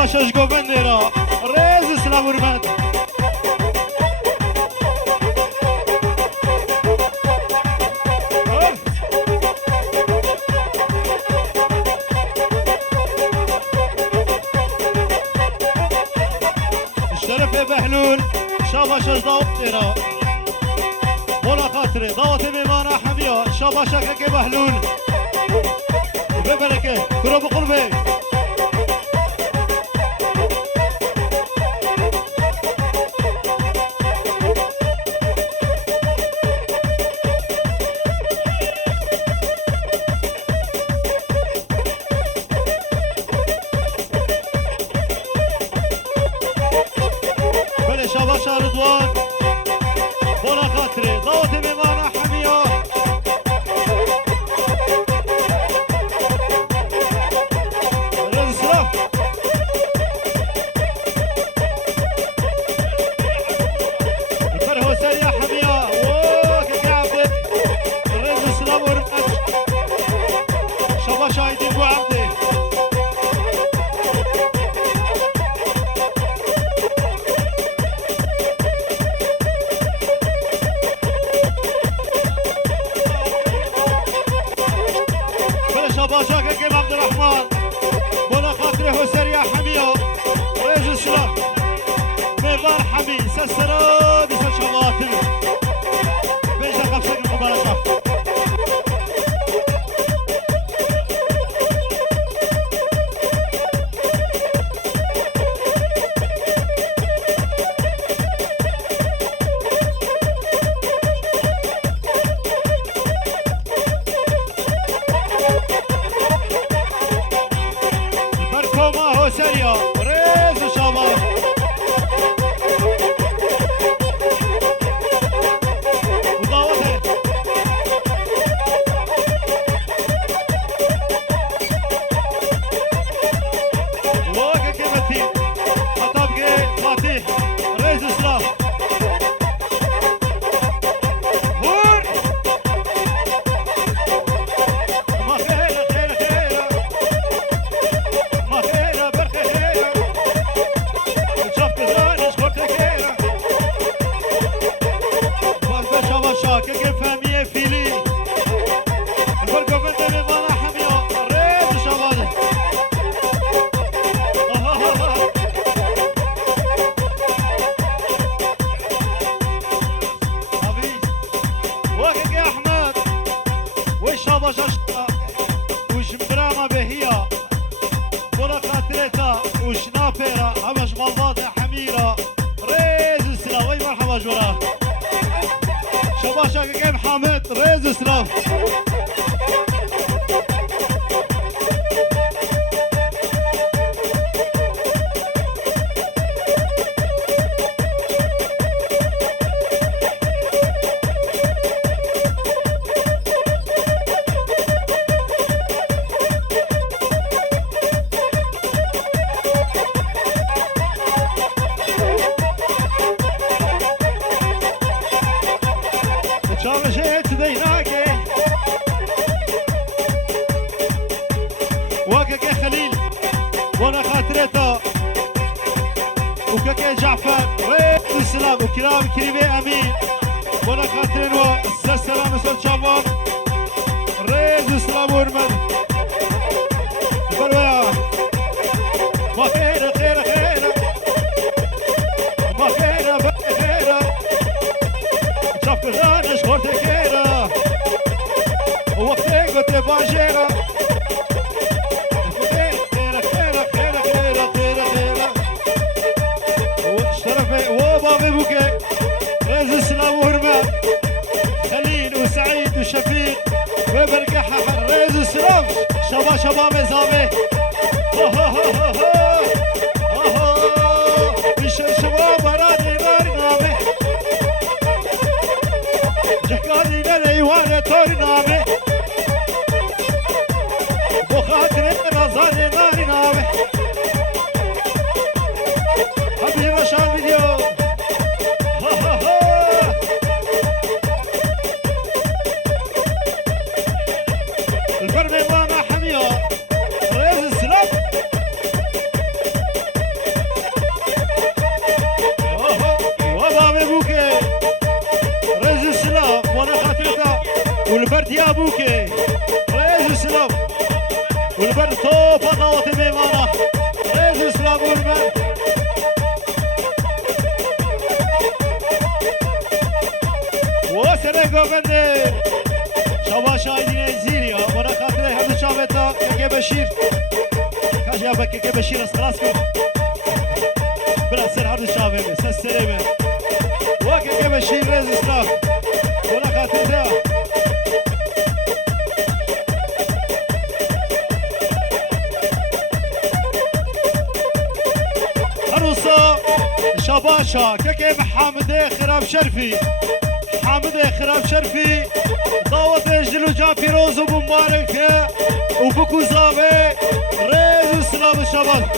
باشش گوبنده را ریز اسلام ورمد شرف بهلول شاباشش داوت را ولا خاطر داوت میمانه حمیا شاباشك که بهلول ببرکه کرو بقلبه سريع ريز وشابه ودعوته واقع كيفتي خطابقي فاتح ريز اسلام هون ما خير خير خير ما خير برخي خير شاف كزانش خورت خير والبا شابا شاكا كيف فهمية فيلي البرقو بنت بمانا حمية ريز شابا وقك يا احمد والشابا شاشا وشمبراما بهيا ولا خاطرتا وشنابيرا همش مالباطة حميرة ريز السلام وي مرحبا جورا شابا شاكا كيف حامد ريز السلام شابا جيت بيناكي وقك يا خليل وانا خاطرتا وكك يا جعفر ريت السلام وكرام كريمي امين وانا خاطرين والسلام وسل شابان ريت السلام ورمد فرويا ما خير خير خير ما خير بقى خير شاف كزانش خورت خير وقتي قلت باجيرة خير خير خير خير خير خير خير واشترفي وبابي بوكي ريز السلام وهرمان خليل وسعيد وشفيق وبرقحة ريز السلام شبا شبا مزابي شباب برادي ناري نامي جكاني نريواني توري نامي بخاطري رزاني ناري نامي حبيبي مشان فيديو البرمي ماما حمية ريز السلام وبابي بوكي ريز السلام وانا خاطرتا والبرد يا بوكي ريز السلام والبرد توفى ضوطي بيمانا ريز السلام والبرد وسرقو بندي شبا شاهدين زيريا وانا خاطري هذا شافتا كي بشير كاش يا بك كي بشير استراسكو بلا سر هذا شافه سلسلة وكي بشير ريز السلام وانا خاطر ده عروسة شباشا كيف حامد خراب شرفي حامد خراب شرفي دعوت جلو جان فيروز ومبارك وبكو زابي ريز السلام الشباب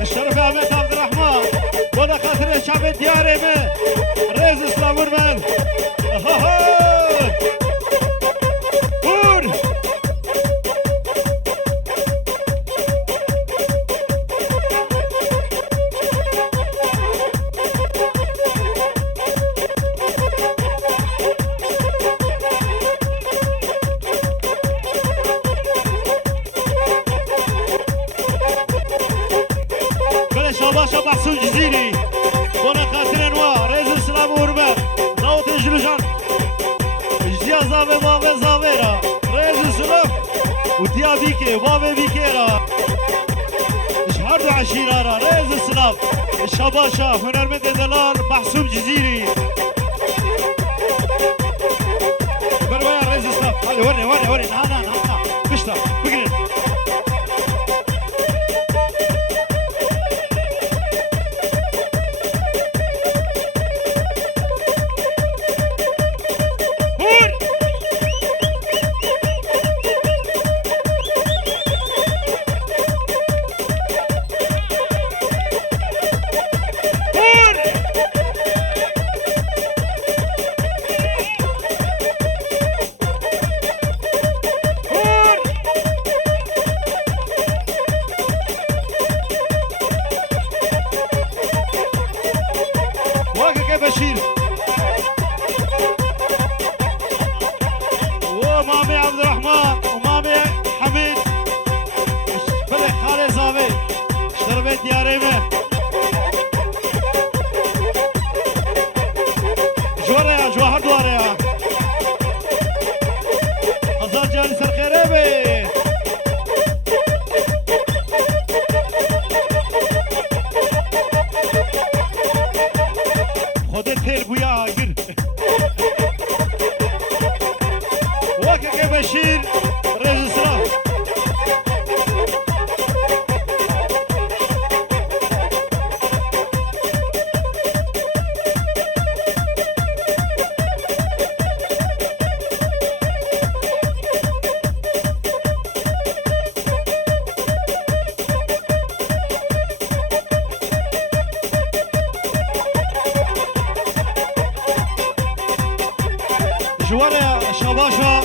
الشرف عميد عبد الرحمن وانا خاطر شعب دياري من ريز اسلام ورمان قول وديا بيكي وبابا بيكيرا شهر عشيرة رئيس السلام الشباشا هنرمند دلال محسوب جزيري برويا رئيس السلام هذا ورني نعم قشطة بقرن بشير ومامي عبد الرحمن ومامي حميد بلي خالي زاوي اشتربت دياريمه جواريا جواهر دواريا هزار جاني سر خيريبي خودت تيل بويا قر وكاكي بشير رئيس السلام جواريا شباشا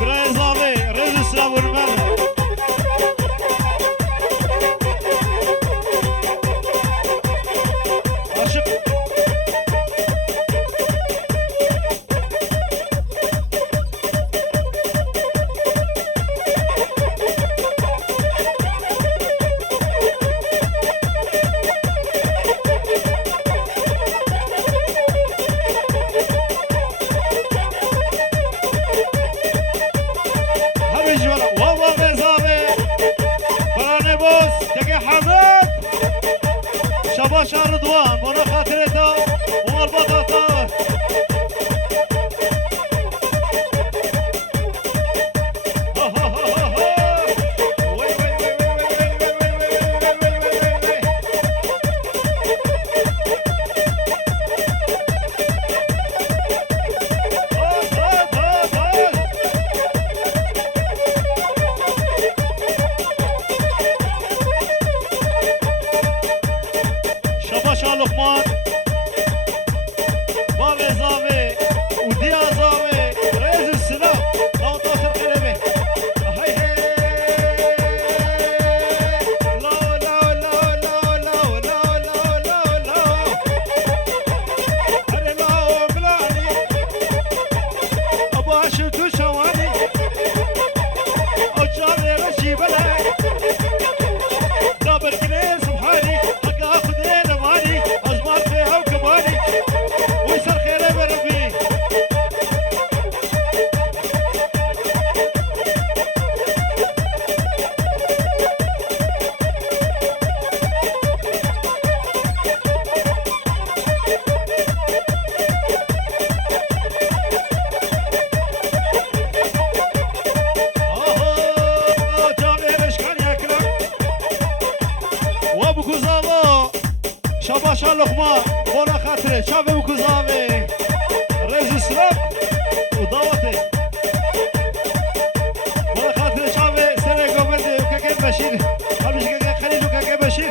براي زاوي رئيس السلام والمال عاشق شباشا رضوان وانا خاطرته والبطاطا شباشا لقمان بابي زاوي وديا زاوي رئيس السلام لو طاطر قلبي هاي هاي لا لا لا لا لا لا لا لا لا هري لا ملاني ابو عشتو شواني او جابي رشي بلاي دابر كنيس بحالي ويسر خيره بربي وابو كوزاوا شباشا لقمان وانا خاطره شاب ابو كوزاوي رئيس السلام ودعوتي وانا خاطره شاب سنه قبل وكاكي بشير قبل كاكي خليل وكاكي بشير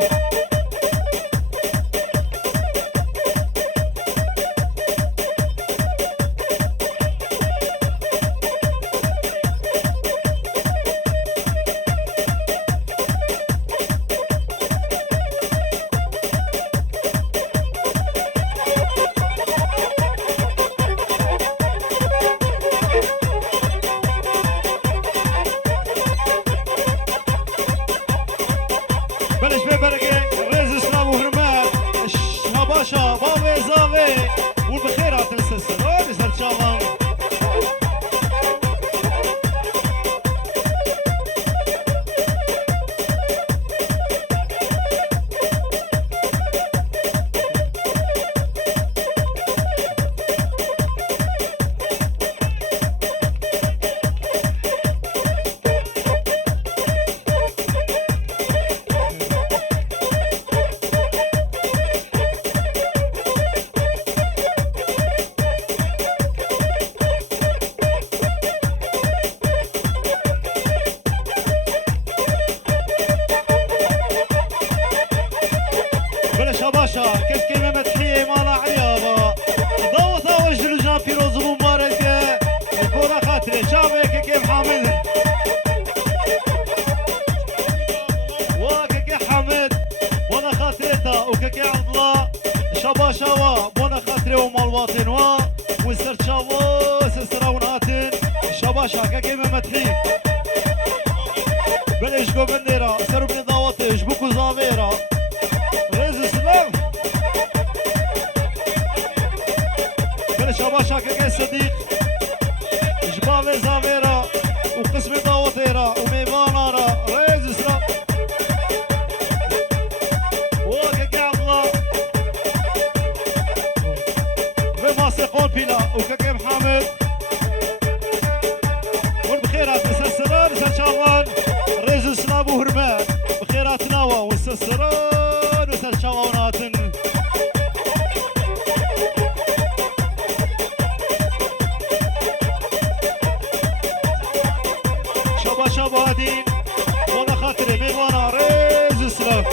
خاطري شافك كيف حامد وكيك حامد وانا خاطريتا وكيك عبد الله شابا شوا وانا خاطري ومالواتن وسر شوا سسراوناتن شابا شاكا كيف مدحي بلش جو بنديرا سرو بني دعوتش بوكو زافيرا ريز سلام بلش شابا شاكا كي صديق جبابي زافيرا وقسم دعوتيرا وميفانا را ريز سلام وكيكي عبلا وماسي قول بيلا وكيكي محمد والبخيرات نسسران نسسران ريز سلام وهرمان بخيرات نوا ونسسران ونسسراناتن شابا شابا دين وانا خاطري ميوانا ريز سلام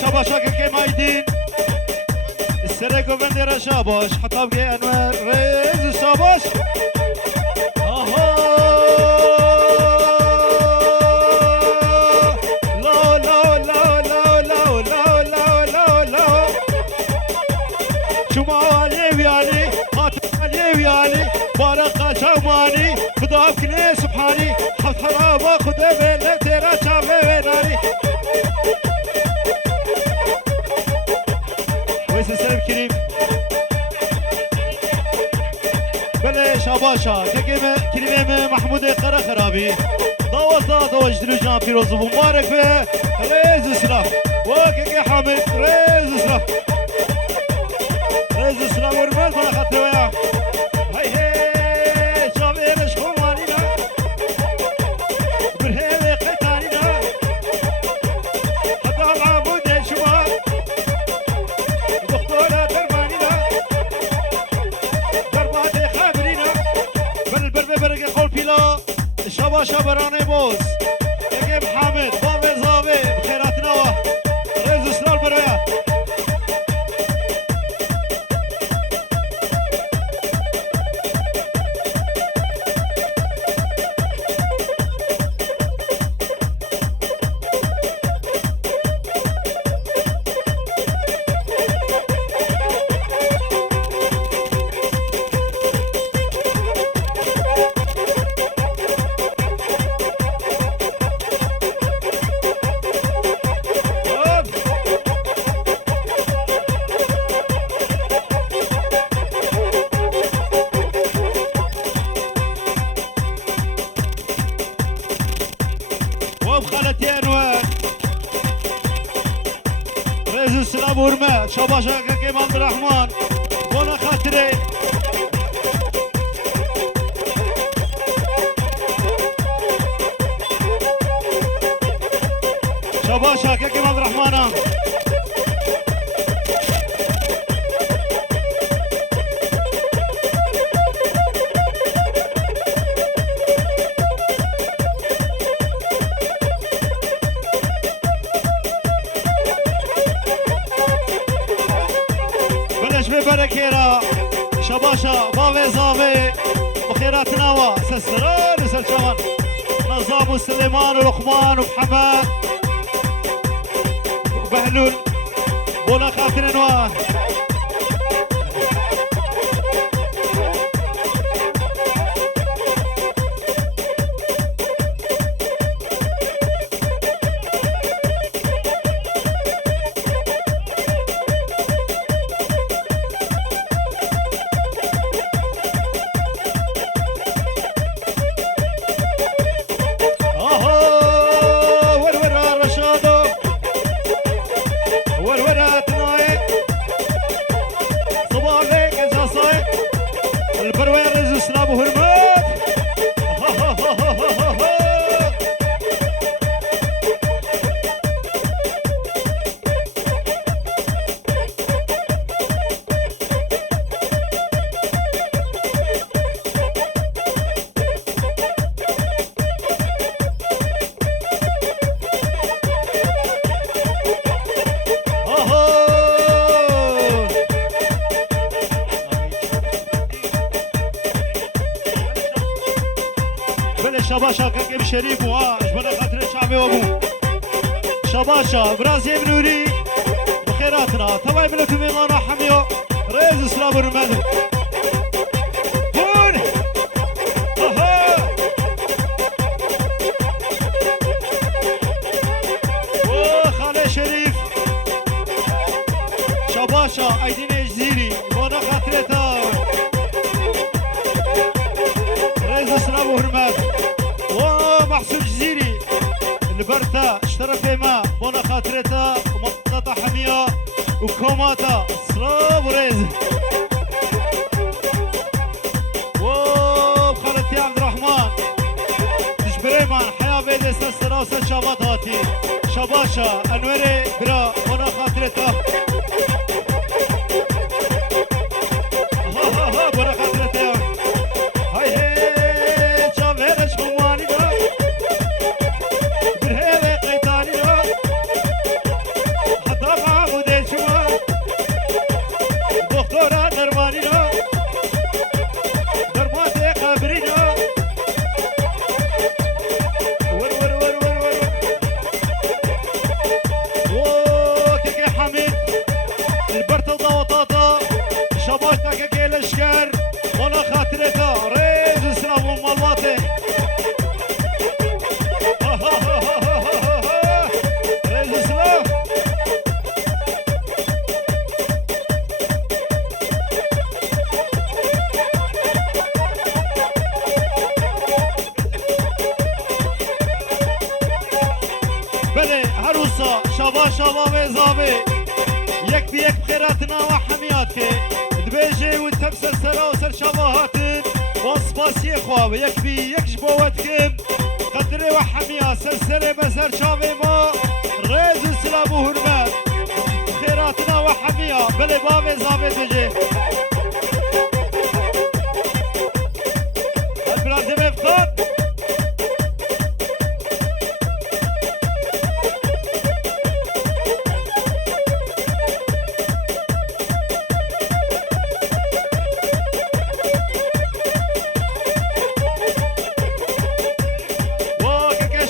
شاباش كيما يدين السريكو بندير شاباش حطها بقي انوار ريز شاباش اها لا لا لا لا لا لا لا لا لا شو ما علي يعني خاطر علي يعني بارقة شوماني خدها بكني سبحاني حط حرابة خدها بيلة تيرا شافي بيناني السلام كريم بله شاباشا كلمة محمود قرا خرابي ضوطا ضوج دروجنا فيروز مبارك به ريز اسلام وكيكي حامد ريز اسلام ريز اسلام ورمال ما خاطر وياه هاي هاي شابي مشغول علينا بالهيوي قيتانينا حتى العبود شباب دكتورة درمانينا درباتي خابرينا بالبربي برقي قول بيلا شابا شابراني بوز يجيب حامد بابي زابي بخيرات نوا ريز سلال برويا وبخالتي انوار رئيس السلام ورمات شباشا كيم عبد الرحمن وانا خاطري شباشا كيم عبد الرحمن بركيرا شباشا بابي زابي بخيرات نوا سسران وسلشان نظام وسليمان ولقمان ومحمد وبهلول بولا خاطر نوار شباشا كيف شريف اجبنا خاطر الشعبي وابو شباشا برازي بنوري بخيراتنا طبعا بلوتو ميلانا حميو ريز سلام الرمادو هون اها وخالي شريف شباشا ايدين اجزيري وانا خاطرتها ريز سلام الرمادو ومحسوب جزيري البرتا اشترف ما وانا خاطرتها ومنطقة حمية وكوماتا صلاب وريز وخالتي عبد الرحمن تشبريمان حياة بيد استراسة شابات هاتي شباشا انوري برا وانا خاطرتها وانا خاطرتها هاي هاي شابيرش كوماني دا برهيوي قيتاني دا حتى معبودي شما دكتورة درماني دا درماتي قبري دا ور ور ور ور ور وكيكي حميد البرتا وضوطاطا شباشتا كيكي الاشكر وانا خاطرتها ريز سلام ومالاتي ريز سلام بله هروسا شبا شبا وزابي يك بيك بخيراتنا وحمياتك دبيجي وتبسل سرا وسر شباهاتن وصباسي خواب يك بي يك جبوتكم قدري وحميات سلسلة بسر شابي ما ريز السلام وهرمات خيراتنا وحميات بله بابي زابي تجي البلاد مفتان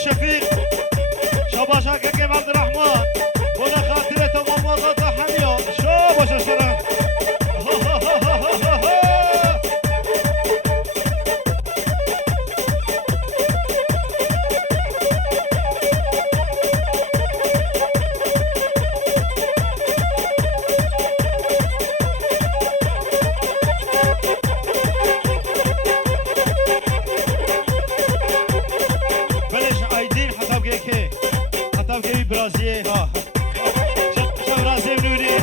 شفيق شباشا كيف عبد الرحمن وانا خاطرته ومضى حميو شو باش اشترى برازيل ها شو برازيل نوري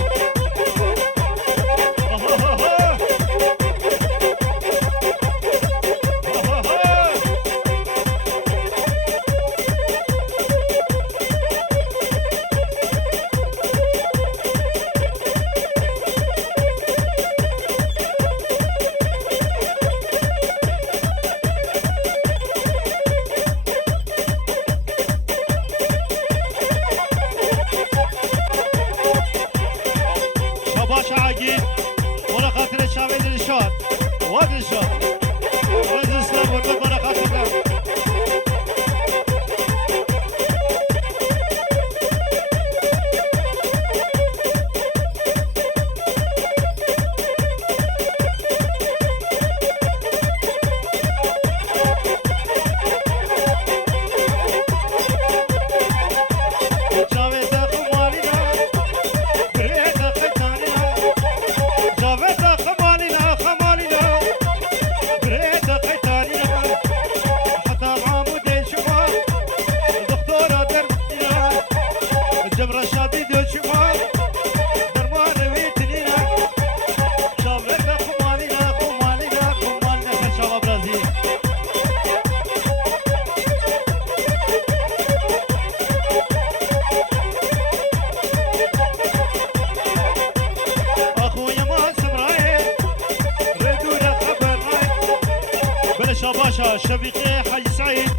شباشا عقيد وانا خاطر الشعبي الشاد واد الشاد رز السلام والمد وانا خاطرنا جبر الشادي دو شما درمان ويتنينا شابرتا خمالينا خمالينا خمالنا شباب برازيل اخويا ما سمراي ردونا خبرناي بلا شباشا شبيقي حي سعيد